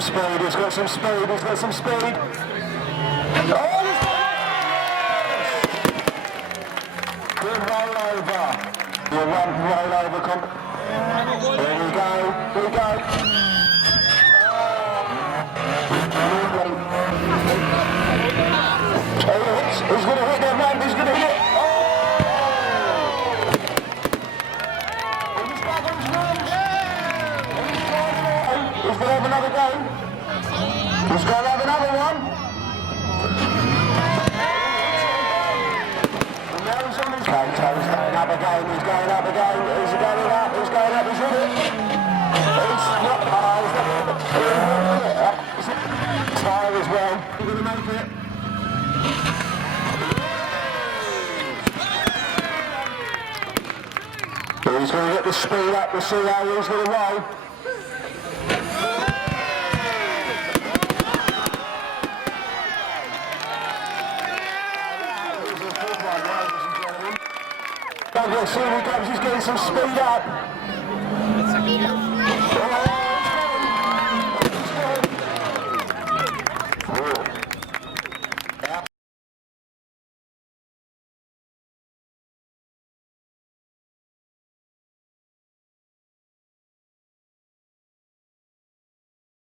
some speed, he's got some speed, he's got some speed. Oh, good rollover. Your one rollover Here we go, here we go. He's going to hit that ramp, he's going to hit it. He's back on his wheels. He's going to have another go. He's going to have another one. And now he's on his go. He's going up again, he's going up again. He's going up, he's going up, he's hit it. He's not, he's tire as well. He's going to make it. He's going to get the speed up to see how he's going to roll. Here he comes, he's getting some speed up.